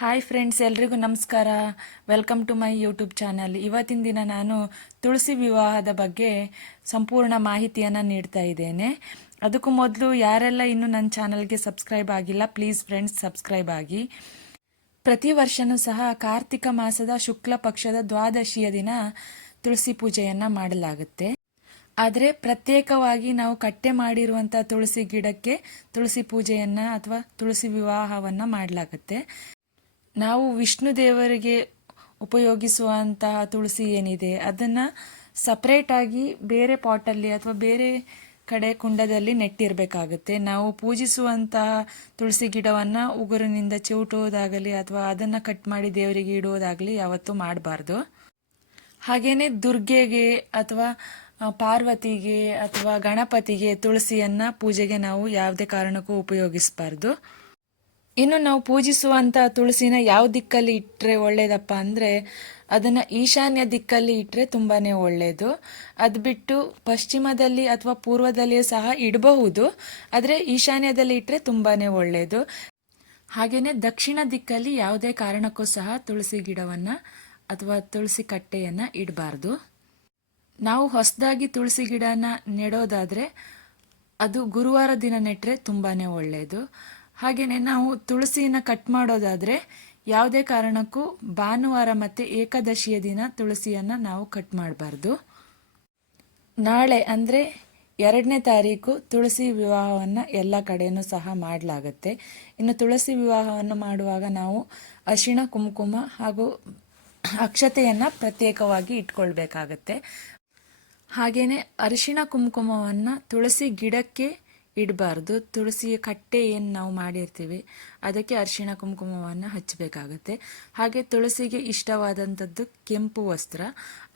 Hi friends, ಎಲ್ರಿಗೂ ನಮಸ್ಕಾರ. Welcome to my YouTube channel. ಇವತ್ತಿನ ದಿನ ನಾನು ತುಳಸಿ ವಿವಾಹದ ಬಗ್ಗೆ ಸಂಪೂರ್ಣ ಮಾಹಿತಿಯನ್ನು ನೀಡ್ತಾ ಇದ್ದೇನೆ. ಅದಕ್ಕೂ ಮೊದಲು ಯಾರೆಲ್ಲ ಇನ್ನೂ ನನ್ನ ಚಾನಲ್ಗೆ ಸಬ್ಸ್ಕ್ರೈಬ್ ಆಗಿಲ್ಲ, ಪ್ಲೀಸ್ ಫ್ರೆಂಡ್ಸ್, ಸಬ್ಸ್ಕ್ರೈಬ್ ಆಗಿ. ಪ್ರತಿ ವರ್ಷನೂ ಸಹ ಕಾರ್ತಿಕ ಮಾಸದ ಶುಕ್ಲ ಪಕ್ಷದ ದ್ವಾದಶಿಯ ದಿನ ತುಳಸಿ ಪೂಜೆಯನ್ನು ಮಾಡಲಾಗುತ್ತೆ. ಆದರೆ ಪ್ರತ್ಯೇಕವಾಗಿ ನಾವು ಕಟ್ಟೆ ಮಾಡಿರುವಂಥ ತುಳಸಿ ಗಿಡಕ್ಕೆ ತುಳಸಿ ಪೂಜೆಯನ್ನು ಅಥವಾ ತುಳಸಿ ವಿವಾಹವನ್ನು ಮಾಡಲಾಗುತ್ತೆ. ನಾವು ವಿಷ್ಣು ದೇವರಿಗೆ ಉಪಯೋಗಿಸುವಂತಹ ತುಳಸಿ ಏನಿದೆ, ಅದನ್ನು ಸಪ್ರೇಟಾಗಿ ಬೇರೆ ಪಾಟಲ್ಲಿ ಅಥವಾ ಬೇರೆ ಕಡೆ ಕುಂಡದಲ್ಲಿ ನೆಟ್ಟಿರಬೇಕಾಗುತ್ತೆ. ನಾವು ಪೂಜಿಸುವಂತಹ ತುಳಸಿ ಗಿಡವನ್ನು ಉಗುರಿನಿಂದ ಚೌಟುವುದಾಗಲಿ ಅಥವಾ ಅದನ್ನು ಕಟ್ ಮಾಡಿ ದೇವರಿಗೆ ಇಡುವುದಾಗಲಿ ಯಾವತ್ತೂ ಮಾಡಬಾರ್ದು. ಹಾಗೇನೆ ದುರ್ಗೆಗೆ ಅಥವಾ ಪಾರ್ವತಿಗೆ ಅಥವಾ ಗಣಪತಿಗೆ ತುಳಸಿಯನ್ನ ಪೂಜೆಗೆ ನಾವು ಯಾವುದೇ ಕಾರಣಕ್ಕೂ ಉಪಯೋಗಿಸಬಾರ್ದು. ಇನ್ನು ನಾವು ಪೂಜಿಸುವಂಥ ತುಳಸಿನ ಯಾವ ದಿಕ್ಕಲ್ಲಿ ಇಟ್ಟರೆ ಒಳ್ಳೇದಪ್ಪ ಅಂದರೆ, ಅದನ್ನು ಈಶಾನ್ಯ ದಿಕ್ಕಲ್ಲಿ ಇಟ್ಟರೆ ತುಂಬಾನೇ ಒಳ್ಳೆಯದು ಅದು ಬಿಟ್ಟು ಪಶ್ಚಿಮದಲ್ಲಿ ಅಥವಾ ಪೂರ್ವದಲ್ಲಿಯೂ ಸಹ ಇಡಬಹುದು, ಆದರೆ ಈಶಾನ್ಯದಲ್ಲಿ ಇಟ್ಟರೆ ತುಂಬಾ ಒಳ್ಳೆಯದು ಹಾಗೆಯೇ ದಕ್ಷಿಣ ದಿಕ್ಕಲ್ಲಿ ಯಾವುದೇ ಕಾರಣಕ್ಕೂ ಸಹ ತುಳಸಿ ಗಿಡವನ್ನು ಅಥವಾ ತುಳಸಿ ಕಟ್ಟೆಯನ್ನು ಇಡಬಾರ್ದು. ನಾವು ಹೊಸದಾಗಿ ತುಳಸಿ ಗಿಡನ ನೆಡೋದಾದರೆ ಅದು ಗುರುವಾರ ದಿನ ನೆಟ್ಟರೆ ತುಂಬಾ ಒಳ್ಳೆಯದು ಹಾಗೆಯೇ ನಾವು ತುಳಸಿಯನ್ನು ಕಟ್ ಮಾಡೋದಾದರೆ ಯಾವುದೇ ಕಾರಣಕ್ಕೂ ಭಾನುವಾರ ಮತ್ತು ಏಕಾದಶಿಯ ದಿನ ತುಳಸಿಯನ್ನು ನಾವು ಕಟ್ ಮಾಡಬಾರ್ದು. ನಾಳೆ ಅಂದರೆ ಎರಡನೇ ತಾರೀಕು ತುಳಸಿ ವಿವಾಹವನ್ನು ಎಲ್ಲ ಕಡೆಯೂ ಸಹ ಮಾಡಲಾಗುತ್ತೆ. ಇನ್ನು ತುಳಸಿ ವಿವಾಹವನ್ನು ಮಾಡುವಾಗ ನಾವು ಅರಿಶಿಣ ಕುಂಕುಮ ಹಾಗೂ ಅಕ್ಷತೆಯನ್ನು ಪ್ರತ್ಯೇಕವಾಗಿ ಇಟ್ಕೊಳ್ಬೇಕಾಗತ್ತೆ. ಹಾಗೆಯೇ ಅರಿಶಿಣ ಕುಂಕುಮವನ್ನು ತುಳಸಿ ಗಿಡಕ್ಕೆ ಇಡಬಾರ್ದು. ತುಳಸಿಯ ಕಟ್ಟೆ ಏನು ನಾವು ಮಾಡಿರ್ತೀವಿ, ಅದಕ್ಕೆ ಅರಿಶಿಣ ಕುಂಕುಮವನ್ನು ಹಚ್ಚಬೇಕಾಗತ್ತೆ. ಹಾಗೆ ತುಳಸಿಗೆ ಇಷ್ಟವಾದಂಥದ್ದು ಕೆಂಪು ವಸ್ತ್ರ.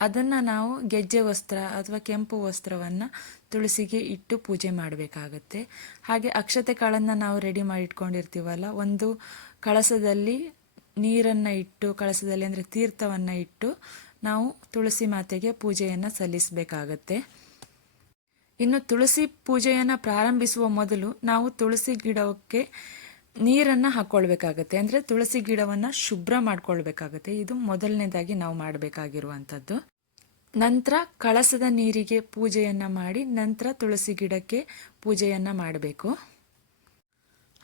ಅದನ್ನು ನಾವು ಗೆಜ್ಜೆ ವಸ್ತ್ರ ಅಥವಾ ಕೆಂಪು ವಸ್ತ್ರವನ್ನು ತುಳಸಿಗೆ ಇಟ್ಟು ಪೂಜೆ ಮಾಡಬೇಕಾಗತ್ತೆ. ಹಾಗೆ ಅಕ್ಷತೆಗಳನ್ನು ನಾವು ರೆಡಿ ಮಾಡಿ ಇಟ್ಕೊಂಡಿರ್ತೀವಲ್ಲ ಒಂದು ಕಳಸದಲ್ಲಿ ನೀರನ್ನು ಇಟ್ಟು, ಕಳಸದಲ್ಲಿ ಅಂದರೆ ತೀರ್ಥವನ್ನು ಇಟ್ಟು ನಾವು ತುಳಸಿ ಮಾತೆಗೆ ಪೂಜೆಯನ್ನು ಸಲ್ಲಿಸಬೇಕಾಗತ್ತೆ. ಇನ್ನು ತುಳಸಿ ಪೂಜೆಯನ್ನು ಪ್ರಾರಂಭಿಸುವ ಮೊದಲು ನಾವು ತುಳಸಿ ಗಿಡಕ್ಕೆ ನೀರನ್ನು ಹಾಕ್ಕೊಳ್ಬೇಕಾಗತ್ತೆ ಅಂದರೆ ತುಳಸಿ ಗಿಡವನ್ನು ಶುಭ್ರ ಮಾಡ್ಕೊಳ್ಬೇಕಾಗತ್ತೆ. ಇದು ಮೊದಲನೇದಾಗಿ ನಾವು ಮಾಡಬೇಕಾಗಿರುವಂಥದ್ದು. ನಂತರ ಕಳಸದ ನೀರಿಗೆ ಪೂಜೆಯನ್ನು ಮಾಡಿ ನಂತರ ತುಳಸಿ ಗಿಡಕ್ಕೆ ಪೂಜೆಯನ್ನು ಮಾಡಬೇಕು.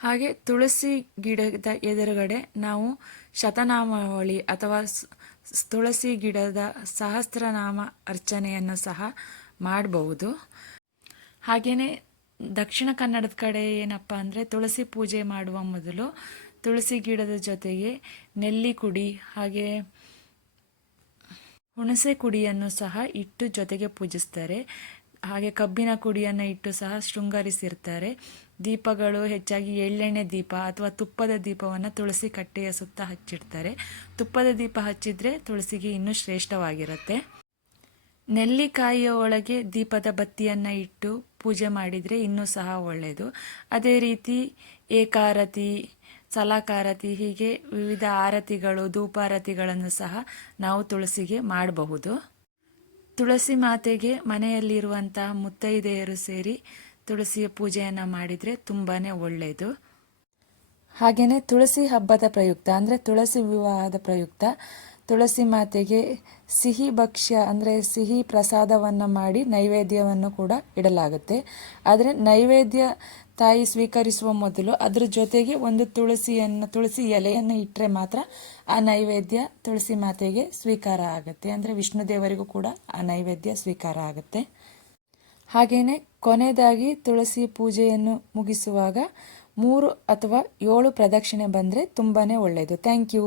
ಹಾಗೆ ತುಳಸಿ ಗಿಡದ ಎದುರುಗಡೆ ನಾವು ಶತನಾಮಾವಳಿ ಅಥವಾ ತುಳಸಿ ಗಿಡದ ಸಹಸ್ರನಾಮ ಅರ್ಚನೆಯನ್ನು ಸಹ ಮಾಡಬಹುದು ಹಾಗೆಯೇ ದಕ್ಷಿಣ ಕನ್ನಡದ ಕಡೆ ಏನಪ್ಪ ಅಂದರೆ ತುಳಸಿ ಪೂಜೆ ಮಾಡುವ ಮೊದಲು ತುಳಸಿ ಗಿಡದ ಜೊತೆಗೆ ನೆಲ್ಲಿ ಕುಡಿ ಹಾಗೆ ಹುಣಸೆ ಕುಡಿಯನ್ನು ಸಹ ಇಟ್ಟು ಜೊತೆಗೆ ಪೂಜಿಸ್ತಾರೆ. ಹಾಗೆ ಕಬ್ಬಿನ ಕುಡಿಯನ್ನು ಇಟ್ಟು ಸಹ ಶೃಂಗರಿಸಿರ್ತಾರೆ. ದೀಪಗಳು ಹೆಚ್ಚಾಗಿ ಎಳ್ಳೆಣ್ಣೆ ದೀಪ ಅಥವಾ ತುಪ್ಪದ ದೀಪವನ್ನು ತುಳಸಿ ಕಟ್ಟೆಯ ಸುತ್ತ ಹಚ್ಚಿಡ್ತಾರೆ. ತುಪ್ಪದ ದೀಪ ಹಚ್ಚಿದ್ರೆ ತುಳಸಿಗೆ ಇನ್ನೂ ಶ್ರೇಷ್ಠವಾಗಿರುತ್ತೆ. ನೆಲ್ಲಿಕಾಯಿಯ ಒಳಗೆ ದೀಪದ ಬತ್ತಿಯನ್ನು ಇಟ್ಟು ಪೂಜೆ ಮಾಡಿದರೆ ಇನ್ನೂ ಸಹ ಒಳ್ಳೆಯದು ಅದೇ ರೀತಿ ಏಕಾರತಿ, ಸಲಾಕಾರತಿ ಹೀಗೆ ವಿವಿಧ ಆರತಿಗಳು, ಧೂಪಾರತಿಗಳನ್ನು ಸಹ ನಾವು ತುಳಸಿಗೆ ಮಾಡಬಹುದು. ತುಳಸಿ ಮಾತೆಗೆ ಮನೆಯಲ್ಲಿರುವಂತಹ ಮುತ್ತೈದೆಯರು ಸೇರಿ ತುಳಸಿಯ ಪೂಜೆಯನ್ನು ಮಾಡಿದರೆ ತುಂಬಾ ಒಳ್ಳೆಯದು ಹಾಗೆಯೇ ತುಳಸಿ ಹಬ್ಬದ ಪ್ರಯುಕ್ತ ಅಂದರೆ ತುಳಸಿ ವಿವಾಹದ ಪ್ರಯುಕ್ತ ತುಳಸಿ ಮಾತೆಗೆ ಸಿಹಿ ಭಕ್ಷ್ಯ ಅಂದರೆ ಸಿಹಿ ಪ್ರಸಾದವನ್ನು ಮಾಡಿ ನೈವೇದ್ಯವನ್ನು ಕೂಡ ಇಡಲಾಗುತ್ತೆ. ಆದರೆ ನೈವೇದ್ಯ ತಾಯಿ ಸ್ವೀಕರಿಸುವ ಮೊದಲು ಅದರ ಜೊತೆಗೆ ಒಂದು ತುಳಸಿಯನ್ನು, ತುಳಸಿ ಎಲೆಯನ್ನು ಇಟ್ಟರೆ ಮಾತ್ರ ಆ ನೈವೇದ್ಯ ತುಳಸಿ ಮಾತೆಗೆ ಸ್ವೀಕಾರ ಆಗುತ್ತೆ. ಅಂದರೆ ವಿಷ್ಣು ದೇವರಿಗೂ ಕೂಡ ಆ ನೈವೇದ್ಯ ಸ್ವೀಕಾರ ಆಗುತ್ತೆ. ಹಾಗೆಯೇ ಕೊನೆಯದಾಗಿ ತುಳಸಿ ಪೂಜೆಯನ್ನು ಮುಗಿಸುವಾಗ ಮೂರು ಅಥವಾ ಏಳು ಪ್ರದಕ್ಷಿಣೆ ಬಂದರೆ ತುಂಬಾ ಒಳ್ಳೆಯದು ಥ್ಯಾಂಕ್ ಯು.